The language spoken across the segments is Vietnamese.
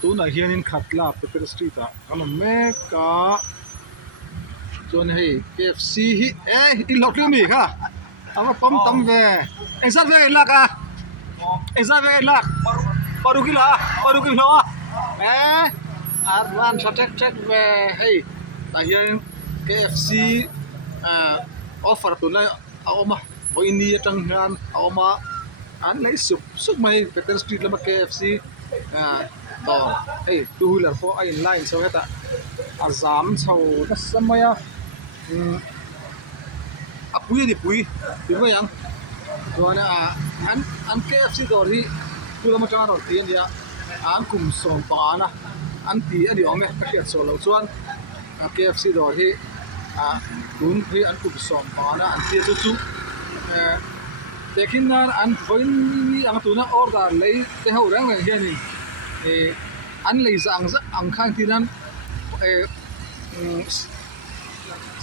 tu na hianin khatla Peter Street a kan meka chuan hei KFC hi i lok mi kha ama pom tam ve exat ve laka exat ve lak paru kilo arwan chatek tek ve hei ta hian KFC offer tu na aoma voini atang hian aoma an nei sup mai Peter Street lama KFC dong hey two wheeler for ai line so heta azam chho na samaya apui ni pui mo yang tuana an KFC dori pula ma tanga dor tian dia an kum som pa na an ti ani ome ka hiat so lo chuan KFC dor hi tun hi an kum som pa na an ti chu tekin nan an voin ni ang tuna order lei te ho rang rang hianin an lei zang ang khang ti nan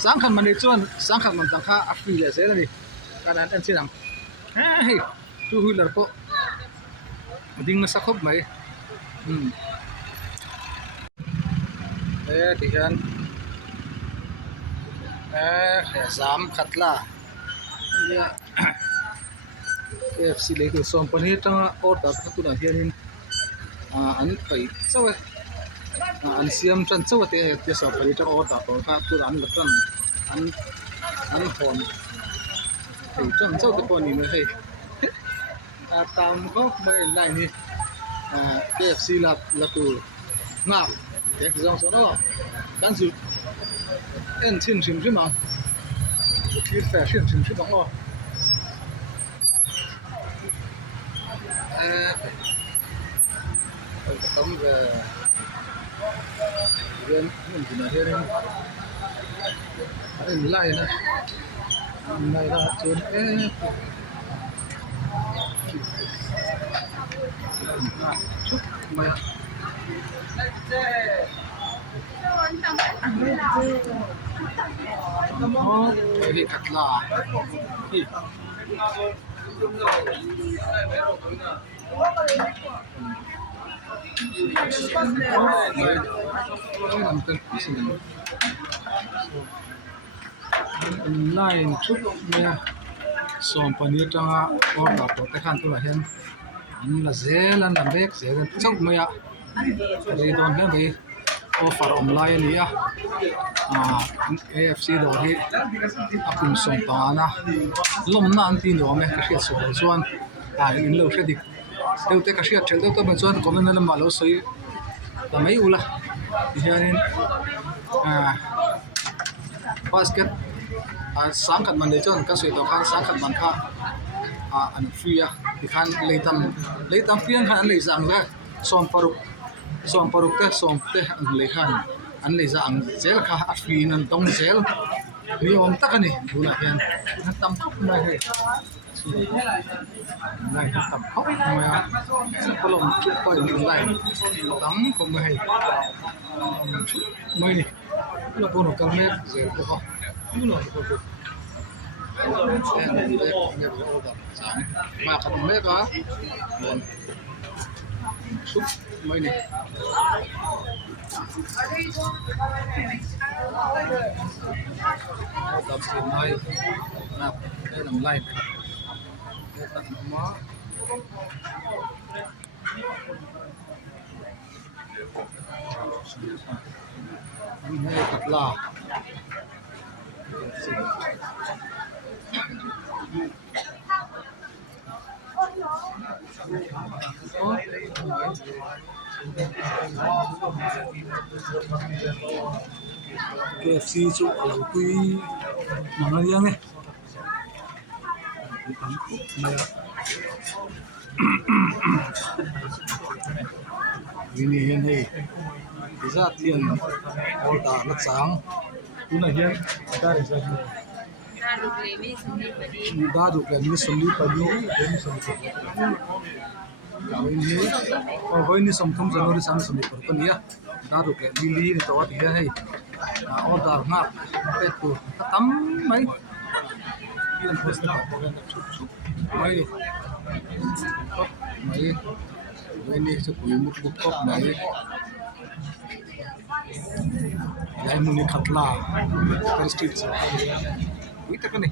sang khan mani chuan sang khan man tang kha a free le se ni kan an chinang hey two wheeler ko ding na sakhop mai ti han zam khatla ya KFC le ko som pani tanga order khatuna hianin an pai chawe an siam tran chawate te sa pani ta order ko kha tu an latran an hon hei tran chaw te poni me hei tam ko mai lai ni KFC la tu nga ek jong so no kan su en chin chim chim ma clear fashion chim chim ma tấm về bên mình chỉ nói thêm anh lại này là trên chút mày cái cắt là line chút nha som pani tanga order to te khan tu la hen an la zel an lam bek zel chau maya ri don he be offer online ni AFC do hi akum som ta na lom na an tin do me ka hriat so chuan in lo hredik teu te ka hriat thel teu to ma chuan comment na ma lo soi ta mai ula hianin basket sáng khát mình để cho các sự đó sáng khát mình khác anh free thì khan lấy tam phiên khan lấy dạng ra som paruk te ang lấy khan anh lấy dạng gel kha free nan tông gel ni om tak ani dula hian tam khóc mai he lại tam khóc mai có lòng chút coi lại tắm không mai mai này là bốn cái mét gel của họ nó là mà còn mấy có súp mấy này tập xin nói là đây làm lại đây tận nó anh hay thật là KFC chỗ ở quy mà nó riêng này ini hiền thì ra tiền ô tả nó sáng cái này hiền ra để ra đã được làm như sâm đi padi đến sâm ini oh ini sâm thum January sang sâm đi padi ya đã được làm lili này tao thì hay order ngap itu tam mấy yang post mấy mấy ini sepuluh muk kop mấy yang muni khatla kan street itu kan nih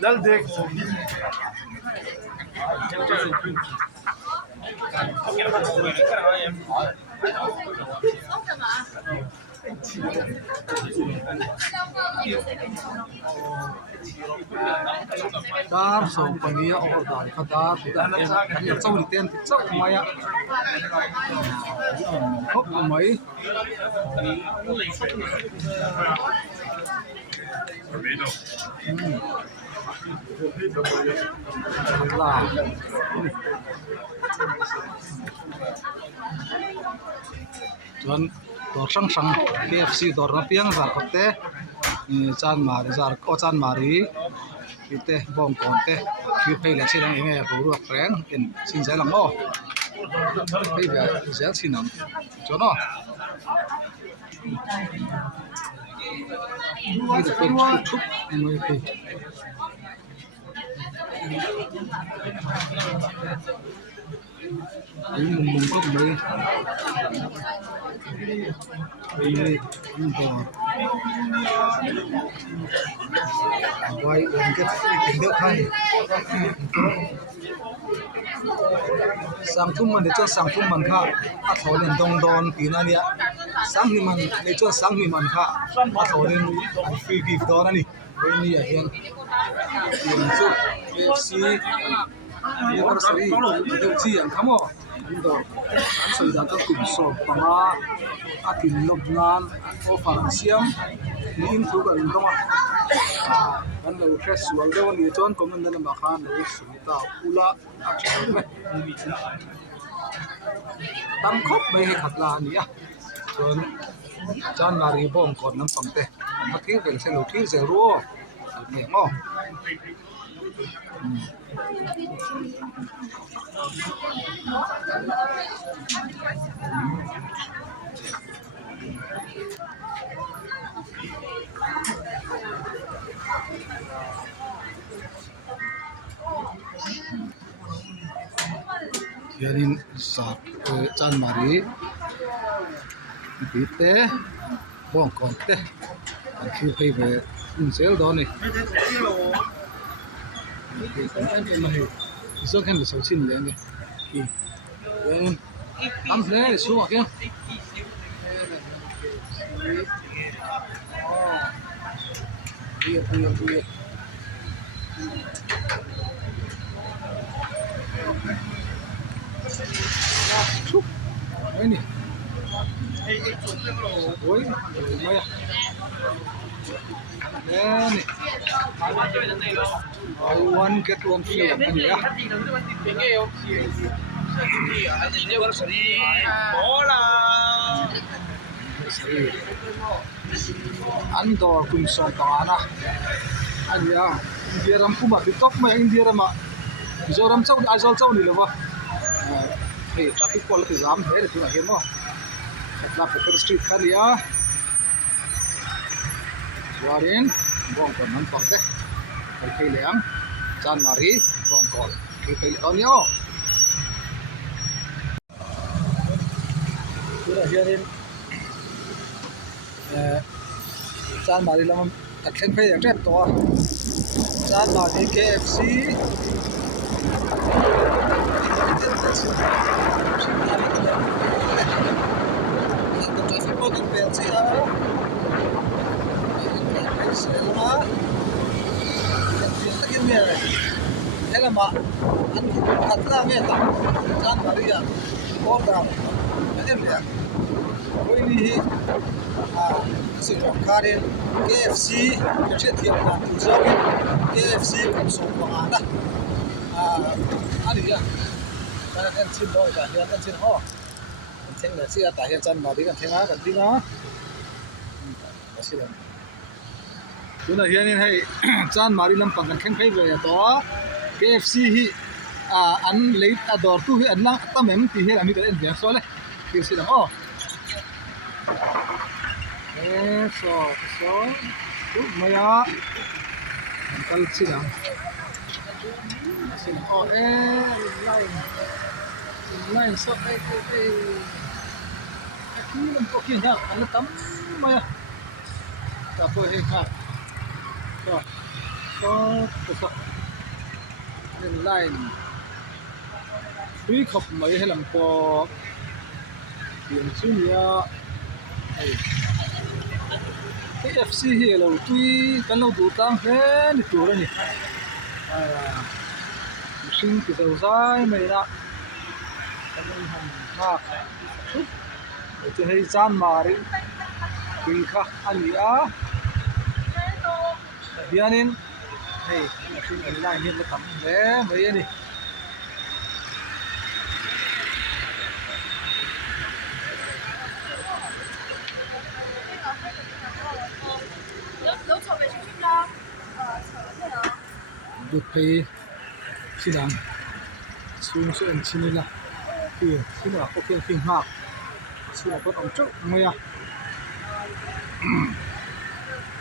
Dal देख dar so pania order khadar ya chawri ten chau maya hop mai là chuan dor sang sang KFC dor na piang za khote chan mari zar ko chan mari ite bong kon te khi phei la se dang enge ru rak reng in sin za lang mo phei ba zel sinam chono ni de pen chup mai phei mùng có mấy quay ổn cái tình được hay sang thum mình để cho sang thum mình khác thổi lên đông đòn tí na nia sang thì mình để cho sang thì mình khác thổi lên free gift đó này với ni ở hiện tiền chút KFC yang seri KFC yang kamu itu kan sudah terkum so pama akin lobnan offer siam ni info kan kamu kan lo fresh wal dewan ni tuan komen dalam makan lo sudah pula action tangkop bayi khatla ni ya tuan jan nari bom kon nam pamte mati vel se lo thil se ro ni mo hianin sa chan mari bite bong kon te an thil phei ve in sel do ni cái này số cái này số chín lên đi hianin am hle xuống à kia Bia. Ini. Oi, maya. Ini. Buy one get one free ini ya. Andor kun son tangana. Ania, India ram kuma bitok ma India ram ma. Mizoram chau Aizol chau ni lewa. Hey, traffic police jam hai re tuna hian no. Atla Poker Street khalia. Warin bong kon man pakte. Kai leang chan mari bong kol. Kai on yo. Tuna hianin chan mari lam athleng phei yang rep to chan mari KFC Hello ma, atla me ta, chan Maria, order, adem ya. Koi ni singkong karin KFC, kecil tiap waktu jauh KFC konsum pengadah. Ani ya, karena kan cin boy dah, dia kan cin ho. Cin nasi ya, tahian chan Maria kan tengah. Masih dah. Tuna hianin hai chan mari lam pangkan kheng phei ve to KFC hi an late ador tu hi an lang tamem ti he ami kan ver so le KFC lam o so tu maya kal chilam sin o line so aki lam to kian ya an tam maya ta po he kha so line tui khop mai helam po pian chunia KFC hi lo tui kan lo du tang he ni tur ani machine ki zo zai mai na kan han ha che hei chan mari tui kha ani a hianin hey machine an line hi la tam ve mai ani được pay xin lắng xuống số anh xin là tiền xin là có tiền tiền hạt xin là có tổng chất ngay à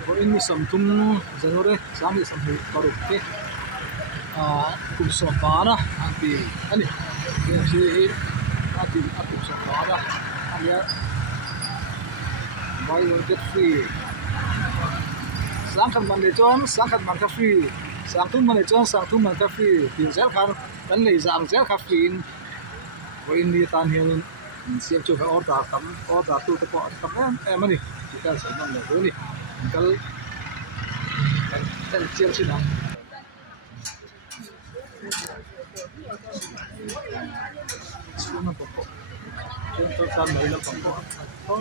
có in sắm tung giờ rồi sáng thì sắm hết có được thế cùng số ba đó anh thì anh thì cùng số ba đó anh nhớ buy one get free sáng khăn bằng để cho sáng khăn bằng free sáng thun mình cho sáng thun mình free tiền zel khăn cái này giảm zel khăn free với đi tan hiền xem cho cái order tu cái có em này chúng ta sẽ mang được đi cái chiêm xin nào xuống nó có chúng tôi san mấy là có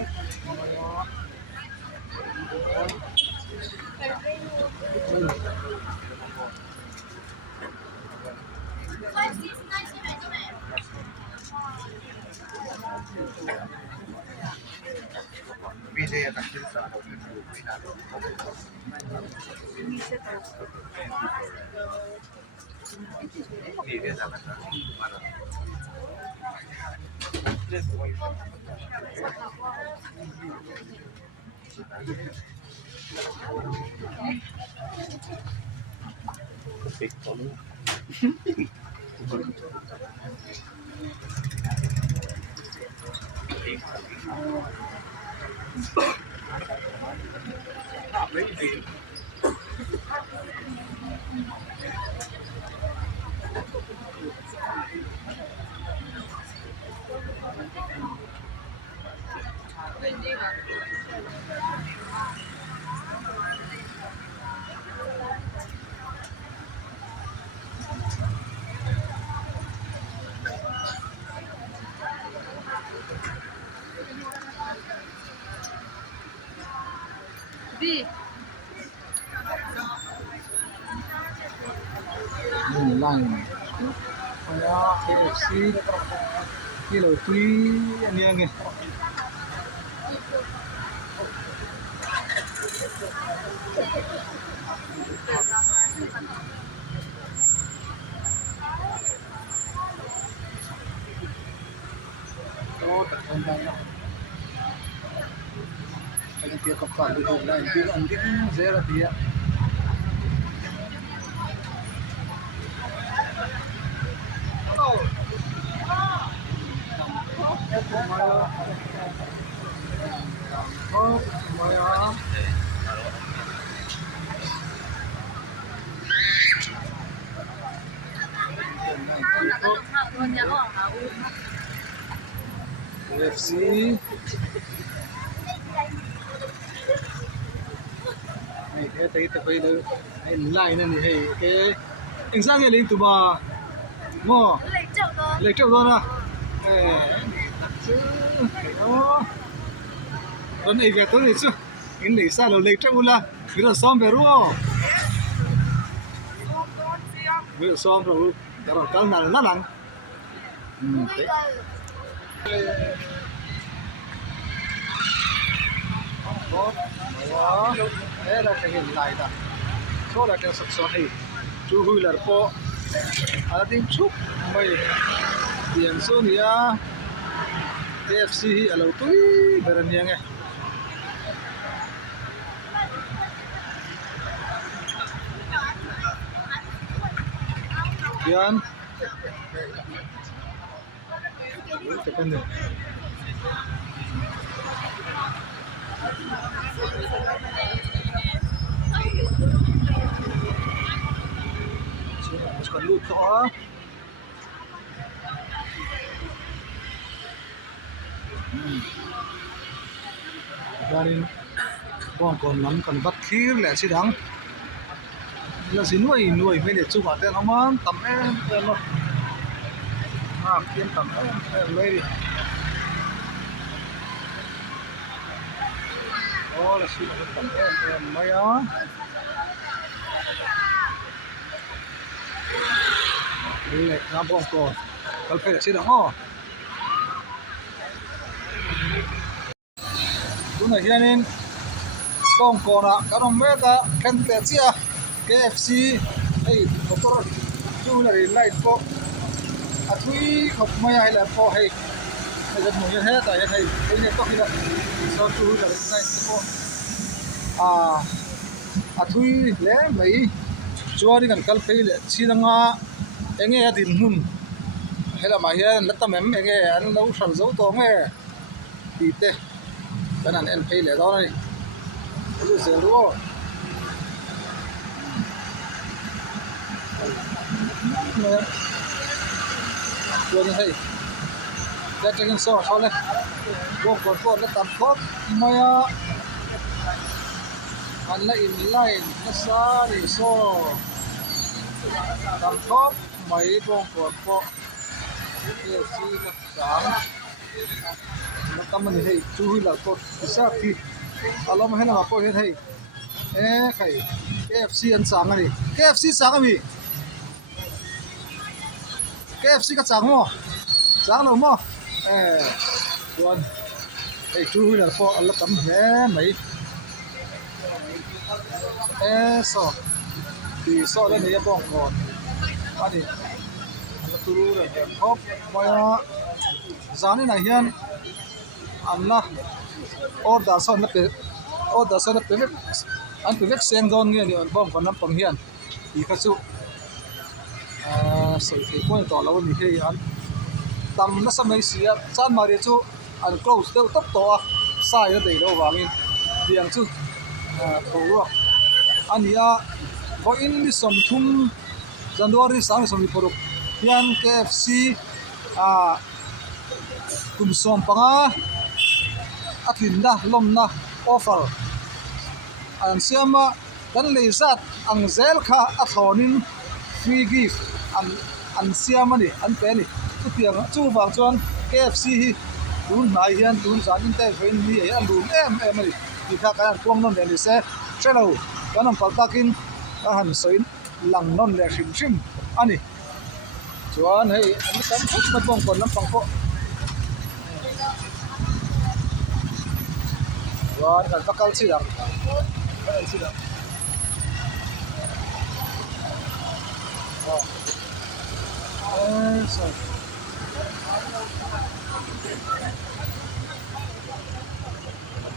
Video tak kisah video sangat mana Đi. line KFC kilo tuy anh em nghe đó thật không đâu anh kia có phải được không đây kia anh kia dễ là gì ạ KFC này cái thấy tập bây giờ này lại này thì cái anh sang cái lính tụi bà mò lấy chậu rồi à chứ đó lần này về tới chứ cái này sao đâu lấy chậu là cái đó xong về rồi cái đó xong rồi cái đó cái nào nó lằng đó thế là cái hiện tại đó số là cái sắp xếp này chú huy là po ada tim chúc mày tiền số này KFC alo tui beran yang yan tekan ni Masukkan loot to Ganin bong kon nắm còn bắt khía lẹ xí đắng là xí nuôi mới để chụp ảnh tên không tầm em luôn kiếm tầm em lấy đi đó là xí tầm em mấy á đây là bong kon kalau phải xí đắng ho lúc này hiện nên bong kon à cái đồng mét à khen tệ chia KFC hey motor chú là lại có thui không may hay là có hay là một như thế tại đây cái này có khi là sao chú là này có thui lẽ mấy chúa đi gần calp là chi đang anh nghe tin hun hay là mà hiện là tầm em nghe anh đâu sản dấu to nghe thì thế cái này anh pay là đó này lu sẽ luôn Tuần này cái chân so lên vô còn nó tạm khót mày anh lại nó xa đi so tạm khót mấy vô còn có cái gì nó giảm nó tâm mình hay chú là có sao khi alo mà hay là có hay cái KFC ăn sáng này KFC sáng gì KFC cái sáng không sáng đâu mà tuần đây chú là có ăn tấm nhé mấy so thì so đây này bong còn anh đi ăn tu rồi hộp mọi giá này hiện ăn là order son nó phải ăn phải xem don nghe thì bong còn năm bằng hiện thì các chú sợi thì quay tỏ lâu như thế anh tầm nó sắp mấy xí chan mà đi chú anh close đều tốc to sai nó đầy đâu vàng in điang chú thủ anh ya có in đi sầm thum January sáng sầm đi product hian KFC kum som panga atin da lom na offer an siama kan leizat ang zel kha athonin free gift an siama ni an pe ni chu tiang chu wang chuan KFC hi tun mai hian tun zan in te vein ni e alum em ni ni kha kan kuang non le ni se trelo kanam paltakin a han soin lang non le hrim hrim ani chuan hei an kan thut ma bong kon lam pang ko chuan kan pakal chi dak so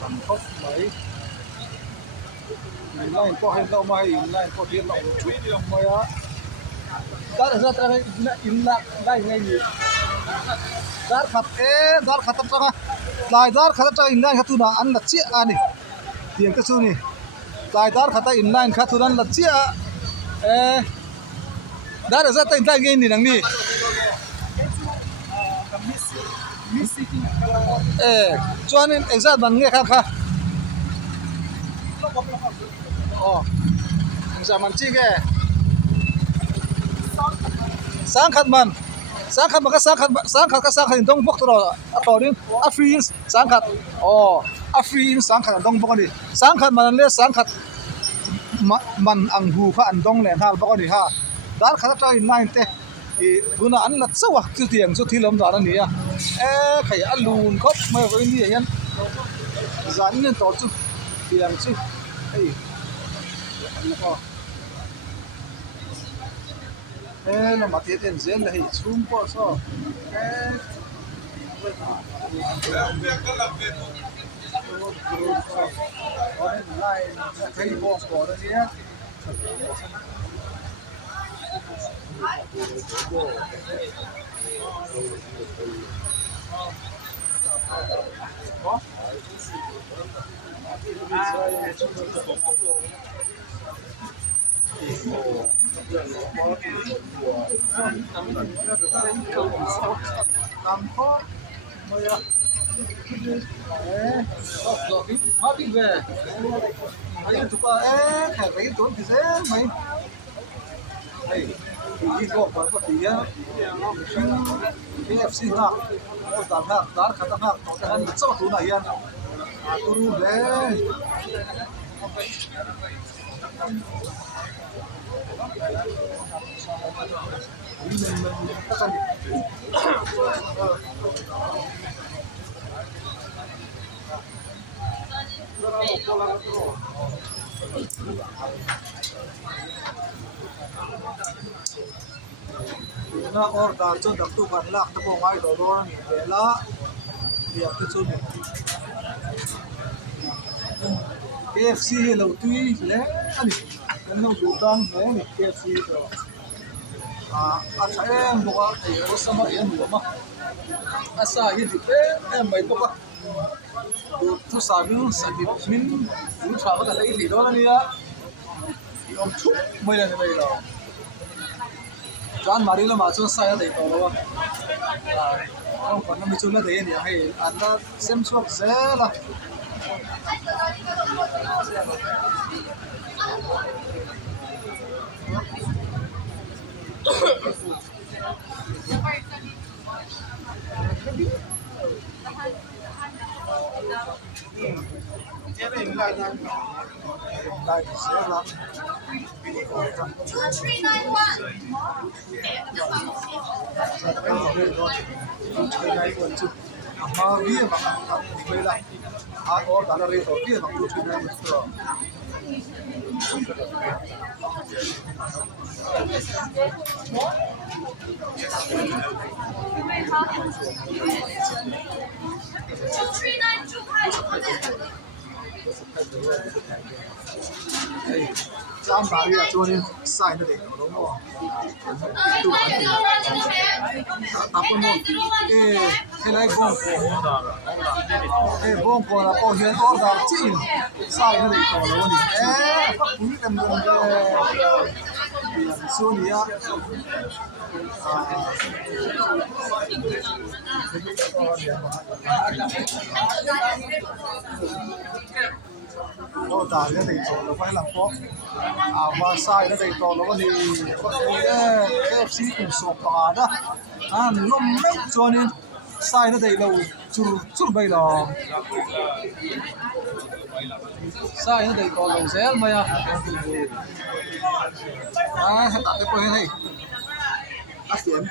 tầm khóc mấy line po hay đâu mà line po thiệt lắm chút mà á đã ra tra in la đây ngay gì dar khát tập ra lại dar khát ra in line khát tu na ăn lật chia ani tiền cái số này lại dar khát in line khát tu ăn lật chia đã ra ta in line ngay ni nang ni cho nên exact bằng nghe khác zaman chi ke sang khat man ka sang khat dong bok to atorin a free sang khat a free sang khat dong bok ni sang khat man le sang khat man ang hu kha an dong le hal bok ni ha dar khat ta in line te guna an lat sawa chu tiang chu thilom da ni a khai alun khop mai voi ni hian zan ni to chu tiang chu nó mà tiết tiền diễn là hình xuống qua so thấy boss có đó nhé làm khó mày à đi về mấy tụi con thẻ mấy tốn thì dễ mày đi vô còn có tí á KFC ha một tàn ha tàn khát ha có cái hành sao tụi này à tụi đấy na order cho đặc tu kan lak ta ko ngai do do ni la dia tu chu KFC lo tui le ani kan no du dang le ni KFC to a chaem bo ka e sama yan bo ma asa hi di pe em mai to ka du tu sa min du tra ka dai li do ni ya yom chu mai la ni la John Marilo Macho saya dei to lo ông còn năm mươi chung là thế nhỉ hay ăn là xem suốt dễ là lại dễ lắm mà vì mà bây giờ à có đã là rồi kia mà tôi chưa nói được Jam bari à cho nên sai nó để nó mò tập con mò cái này bông của là bao hiền to ra chín sai nó để to nó đi phát quý em luôn cái số này ta cái này to nó phải làm khó và sai nó để to nó đi cái FC cũng sụp vào đó nó mấy cho nên sai nó đầy lâu chút bây giờ sai nó đầy to lâu dễ mà hiện tại cái này tiền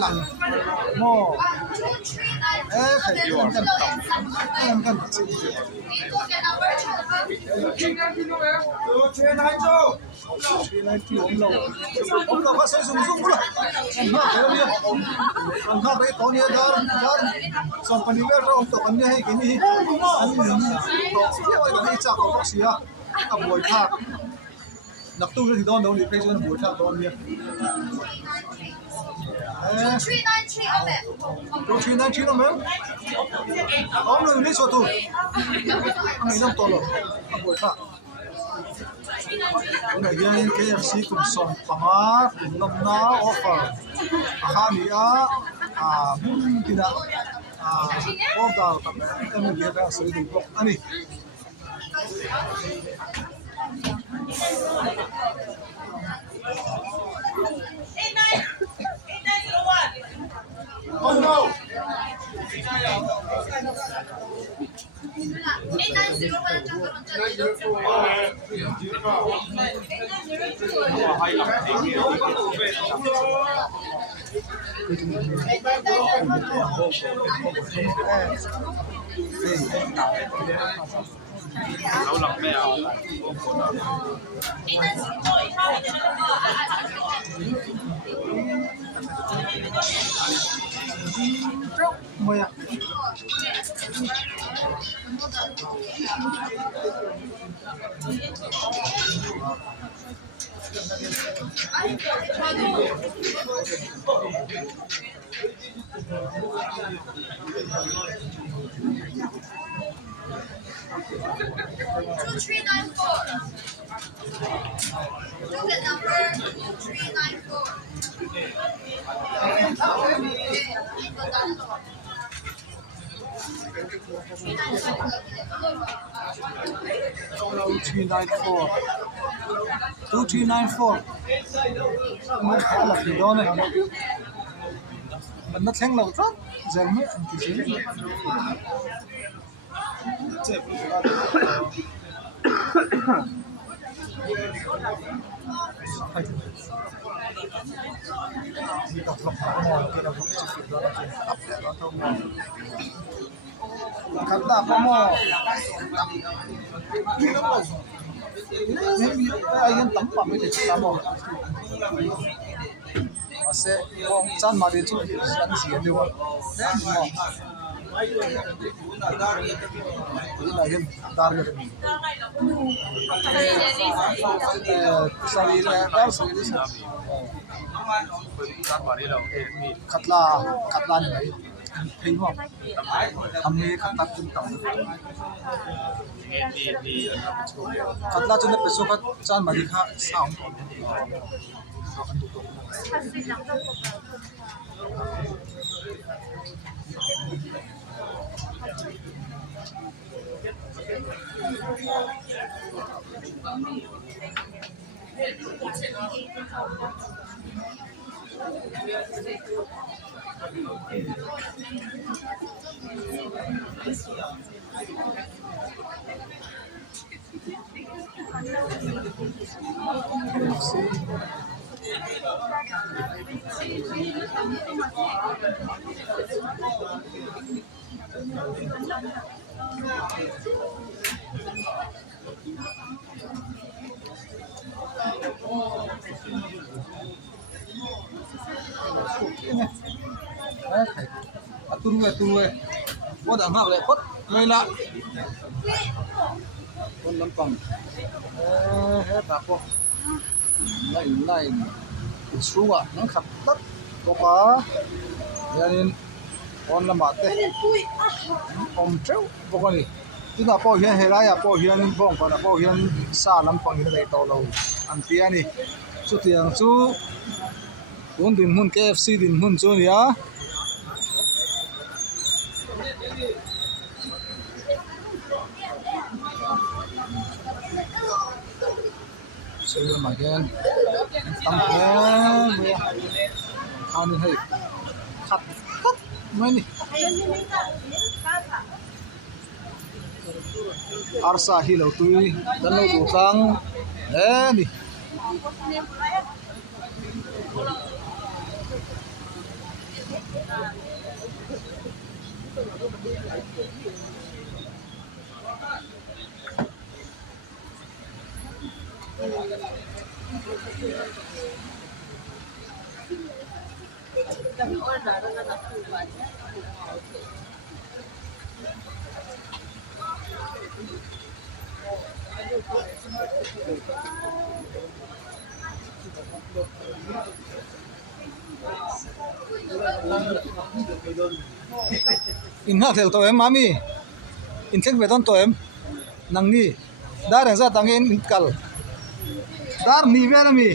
lằng mò phải làm cần chuyện này kiểu ông lầu có xây dựng rồi nó cái này ông khác đấy có nhiều đó xong phần nhiều rồi ông tổ anh như hay cái gì anh tổ cái này là chắc có gì à cầm bồi thác đặc tu thì đó đâu đi phải cho bồi thác đó nhỉ 2393 了没有？我们没说多，没那么多了，不差。我们今天 KFC 同送旁啊，同那 offer， hari tidak order tapi kami dia sering buat ani. Oh no! 樓落咩啊？咩啊？Look at number 2394 มันขายหลักกี่ดอนเนี่ยมันนัดแข่งเราจัดเจ๋งไหมกี่ชิ้นเจ็บที่ต้องหลบหมอนที่เราต้องจิบแล้วอัพแล้วต้องมองขัดดาบมองนี่มีไอ้ยันตั้มปั๊มไม่ได้จิตามองมาเสะมองจันมาเดี๋ยวจุดฉันเสียดีวะมองนี่ไอ้ยันดาร์กันสารีเลยดาร์สารีสิขัดลาไหนเพลงว่าทำนี้ขัดตัดจนต่ำขัดลาจนได้ไปสู้กับจานมาดีค่ะสาวก่อนtunggu, gua dah ngap leh, pot, main lah. con lampang he ta po line sunga nang khat tat ko pa yanin on lama te om treu bokani tuna po hian helaya po hian bong pa na po hian sa lampang hi dei to lo an tia ni chu tiang chu kun din hun KFC din hun chu ya mà cái tâm thế mày ăn thì khát khát mấy nè arsa hi lo tui dan lo du tang le ni in hak thel to em mami in thek beton to em nang ni dar za tangin in kal dar ni ve na mi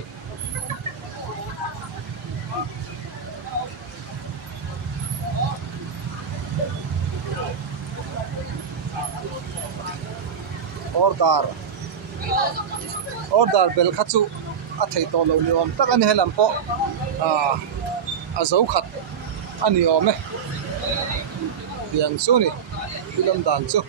order bel khachu a thei to lo ni om tak ani helam po a zo khat ani ome diang chu ni filam dan chu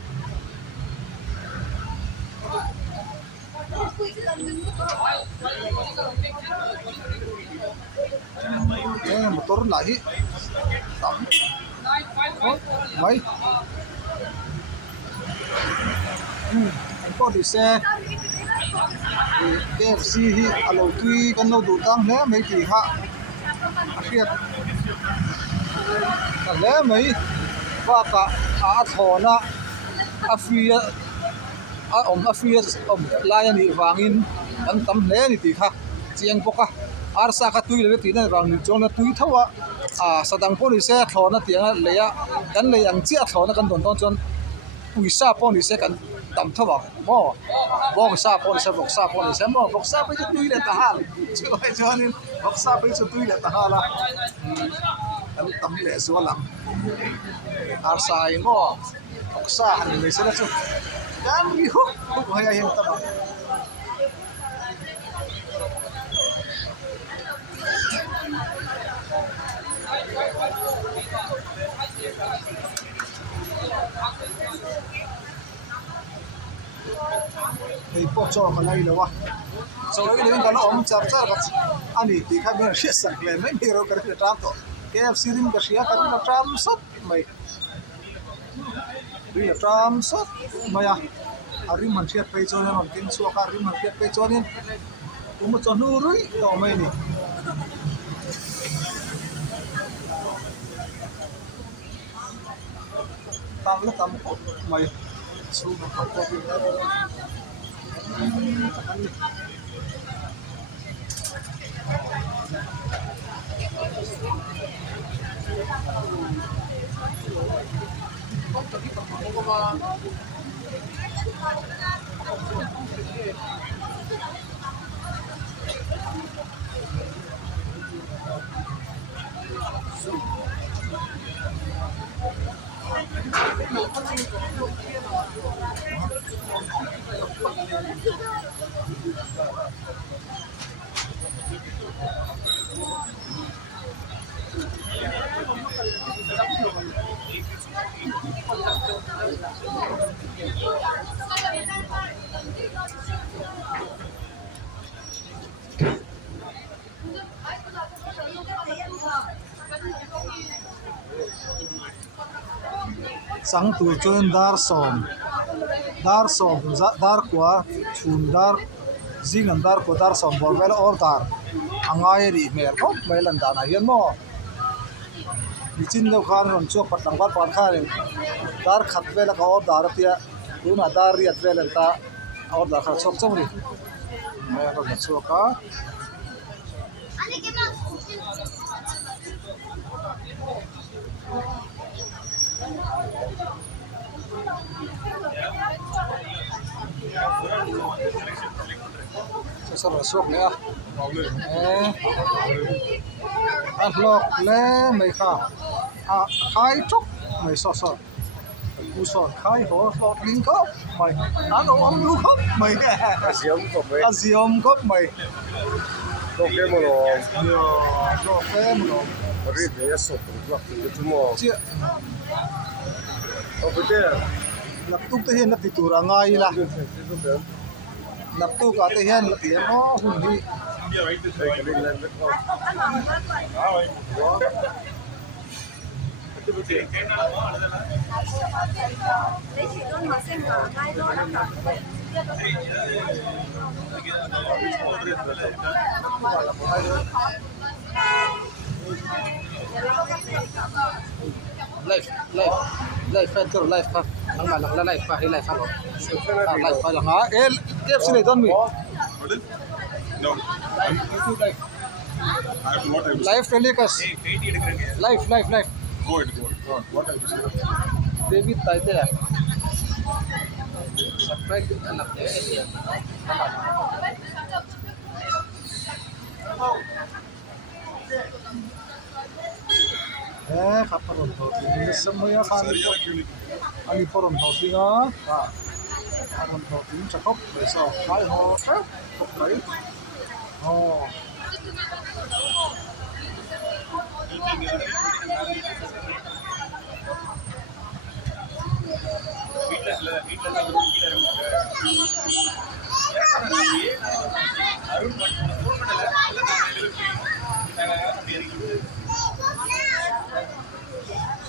motor la hi tam mai có đi xe KFC hi alo tui kan lo du tang hle mai ti kha khiat ka le mai wa ka a thona a fia a fia om lai ani wangin an tam hle ni ti kha chiang poka arsa kha tui le ti na wang ni chong na tui thawa sadang po ni se thona tiang leya kan le ang chi a thona kan don ton chon uisa po ni se kan tam thawa mo bok sa po ni se bok sa po ni se mo bok sa pe chu tui le ta hal chu ai chonin bok sa pe chu tui le ta hala kan tam le so lang arsa ai mo bok sa han ni se la chu kan mi hu ko ya hem ta ba thì po cho cái này là wa so cái đấy cái nó om chap chap ani thì khác bên phía sang lên mấy hero cái cái tram to KFC din cái xia cái nó tram sốt mày đi là tram sốt mày à arim man chiat pe cho nên on tin suak arim man chiat pe cho nên cũng một chỗ nu rui to mày nè tam mày su nó không có sang tu chun dar som dar kwa chun dar zingan dar ko dar som bor vel or dar angai ri mer ko melan da na hian mo chin lo khan ron chok patlang bat pan kha dar khat vel ka or dar pia tu na dar riat vel ta order kha chok chong ri me ro na choka sao là suốt nữa ăn lọc lẽ mày khá khai trúc mày sọ sọ cú sọ khai hồ lọt linh cốc mày ăn đồ ăn lưu cốc mày ăn diom cốc mày Lo che mo lo. rồi cái mà Arriva adesso per tu chia Ho vedere. lập tung tới hiện là tỷ tụ ra ngay là lập tung cả tới hiện là tỷ nó hùng đi live fan cơ live pa nang malang la live pa hay live pa live pa lang ha KFC này don mi No. live telecast live Go ahead. What are you saying? David tay te subscribe anak dia khắp phần thổ thì sớm mới khăn anh phần thổ thì nó phần thổ thì chắc khóc để sao khai họ khóc đấy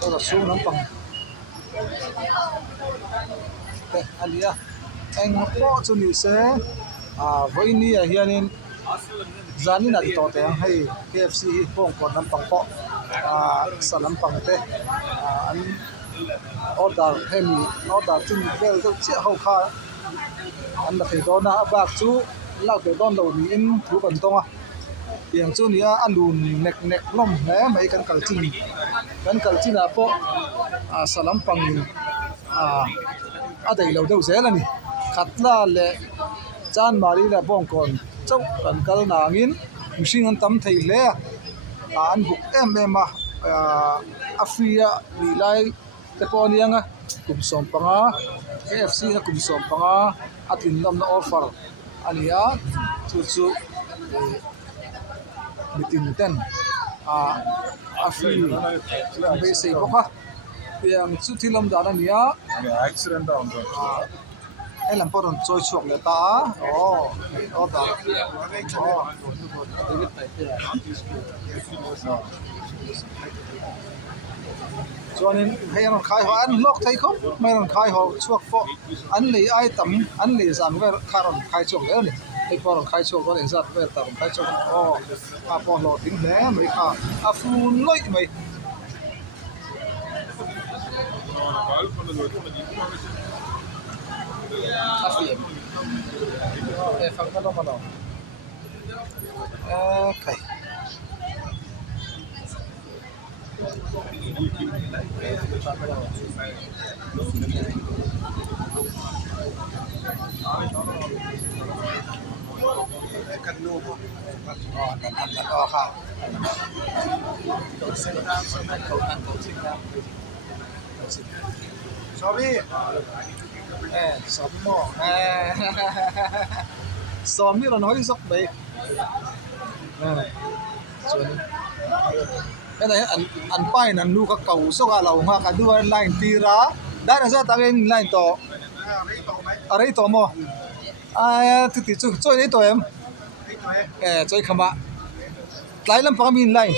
sau là xuống nắm bằng anh anh có cho你sẽ với ni hiện nên zani na to te hay KFC phong còn nắm bằng po sa nắm bằng te anh order hem order tin vel to che ho kha anh là thấy đó na bạc chú lao cái don đầu ni in thu bẩn tông tiếng chú nia ăn lùn nẹt lom né mấy căn cẩn là po salam pang đây lâu đâu dễ là nè khát la lệ chan mari là bong còn chốc cần cal nangin machine an tam thei le an buk em afia ni lai te pon yang kum som panga KFC na kum som panga atin lam na offer ania chu meeting ten afri be sei boka yang chu thilam dana nia Accident down there. ai làm poron choi chuak le ta da cho nên hay là khai họ ăn lóc thấy không mấy lần khai họ chuộc phọ ăn lấy ai tắm ăn lấy giảm về khai rồi khai chuộc đấy này hay poron khai chuộc có thể giảm về tắm khai chuộc poron lọt tính bé mấy phun lôi mấy Afiem. Phang ka naman ako. Okay. Sorry. Sabi mo. Sabi ron hoy sok bay. So cái này ăn pai nan nu ka cầu so ka law nga ka duan line tira da na sa tagin line to aray to mo ti chu choi nei to em choi khama lai lam pa min line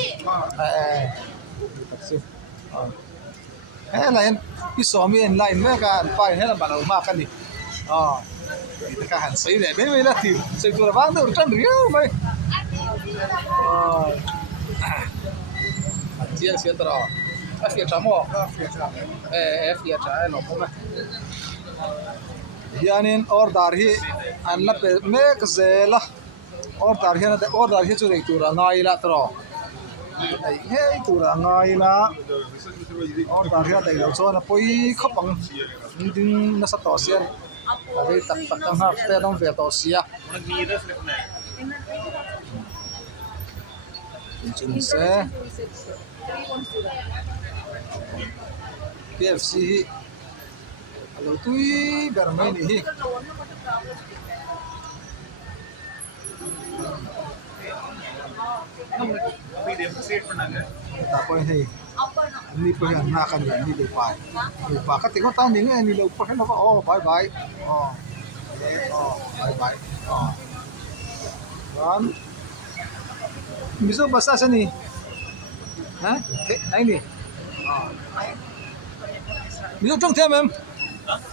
line pi so mi en line me ka an pai he la ba law ma kan ni ka han sei le be la ti sei tu la bang do tan riu mai chia sẻ tao, phía trả mỏ, phía trả nó không à, hianin order hi an la pe mek zela order hian order hi chu dei tura ngai la tro ei hei tura ngai la order hi dei lo chona poi khopang ding na sa to sian ave tak tak ang ha te dong ve to sia chun se KFC hi alo tui ber mai ni hi ta ko hei ni po yan na kan ni de pa ka te ko ta ni nge ni lo po na ko oh bye bye oh bye bye ran miso basa sa ni ha ai ni miso trong thêm em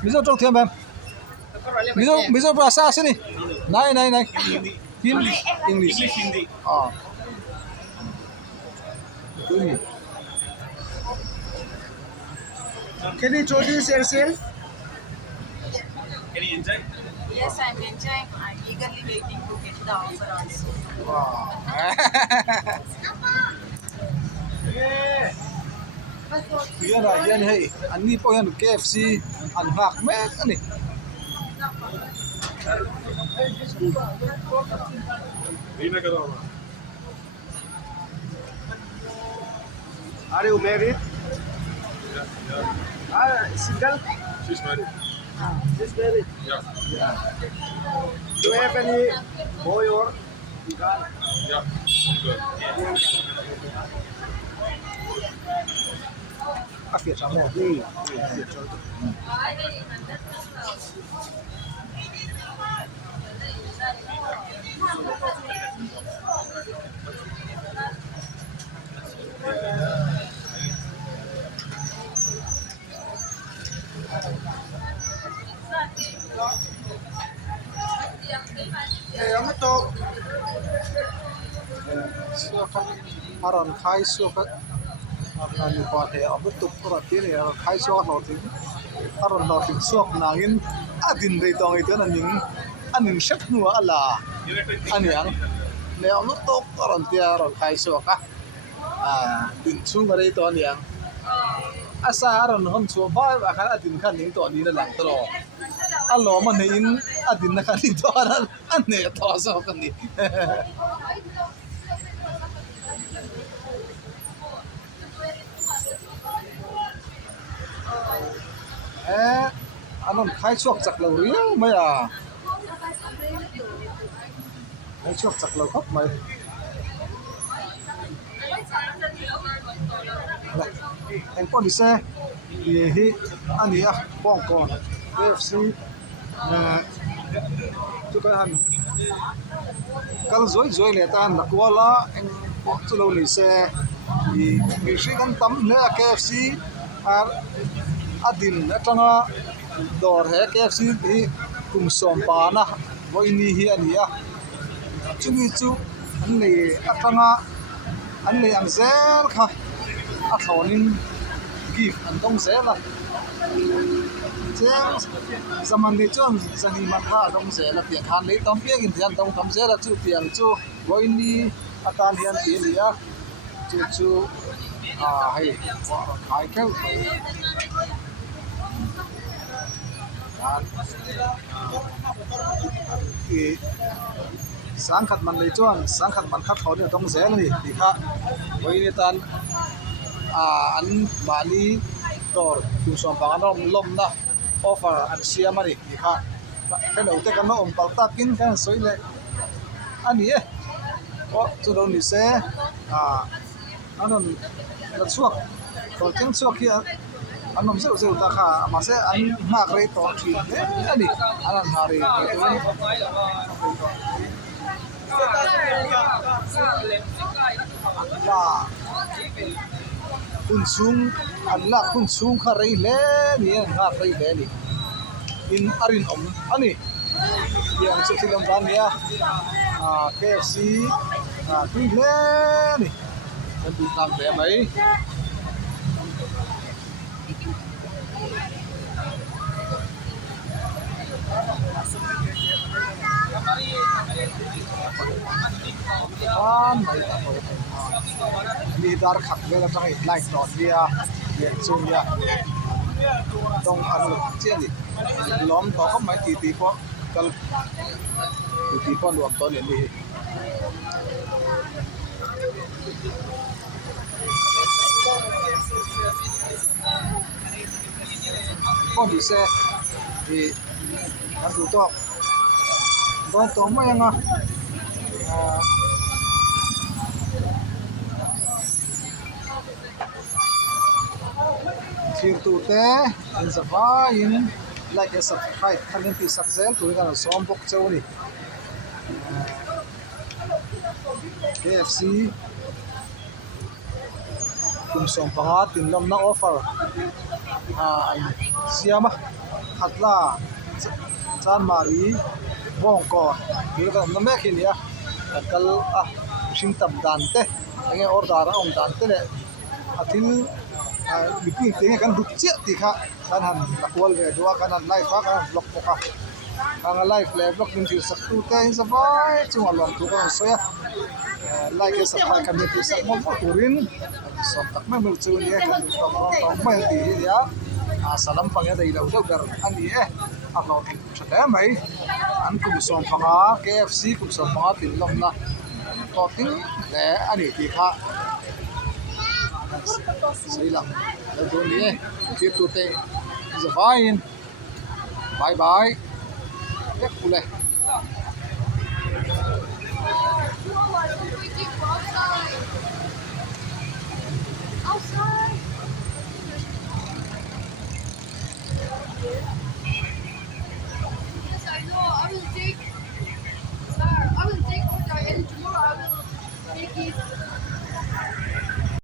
miso trong thêm em miso basa sa ni này English Hindi. Can you introduce yourself? Can you enjoy? Yes, I'm enjoying. I'm eagerly waiting to get the offer also. Yan hey ani po yan KFC an hak mek ani Rina Karama. Are you married? Single? She's married. She's married. Yeah. Do you have any boy or girl? Yeah. Good. afia sa mo Hey, I'm to. aron khai suka ani pa the abu tup ra ti ne khai suka lo ti aron lo ti suak nangin adin dei tong i tan anin shak nu ala ani ang le amu tok aron ti aron khai suka din chu ma dei to ni ang asa aron hom chu ba ba khan adin khan ning to ni na lang tro alo man ne in adin na khan ni to an ne to so kan ni anh khai chuộc chặt lầu riêng mấy khai chuộc chặt lầu khóc mày anh con đi xe thì anh đi bong con KFC chú cái hành cái dối lệ tan là qua lá anh chú lâu đi xe thì mình sẽ gắn tắm nữa KFC adin atanga dor he KFC hi kum som pa na voini hi ania chumi chu anni atanga anni ang zel kha athonin gift an dong zela cheng zaman de chon zangi man kha dong zela tiang khan le tom pia gin thian dong tom zela chu tiang chu voini atan hian ti lia chu hay khai keu thì sáng khát man lấy chuan sáng khát man khát thốn ở trong rẽ này thì khác với người ta ăn bali tор cùng xóm bằng ăn lom na offer ăn xia mà đi thì khác cái đầu tiên cái nó ôm bảo ta kín cái soi lệ anh ấy chỗ đâu đi xe anh nó suộc còn tiếng suộc kia anh nằm rêu rêu ta khá mà sẽ anh ngạc rây to thì thế đi anh ngạc rây và kun sung anh là kun sung khá rây lẽ đi anh ngạc rây lẽ đi in arin anh ấy yang sẽ film van ya KFC tuy lẽ đi anh đi làm vẻ mấy tan mai ta ko ni dar khat le la tang like dot dia ye chung ya dong an che ni lom to ko mai ti ko kal ti ko lo to ni con đi xe thì ăn đủ to con to mấy anh à thiên tu te in zava in like a subscribe khanin ti sakzel tu ga som bok chau ni KFC kum som panga tin lom na offer siama khatla chan mari bong ko ni ga na me khin ya kal sing tam dan te nge order ong dan te le athil bikin te kan duk che ti kha kan han lakwal ve do kan han live kan block ko ka kan live le block min thil sak tu te in savai chung alom tu kan so ya like is subscribe kan ti sak mo turin som tak me mel chu ni kan to mai ti ya salam pang ya dai lo do dar ani lo tin chale mai an kum som panga KFC kum som panga tin lom na to tin le ani ti kha sei lang lo do ni ti tu te zavain bye bye ek pule Outside.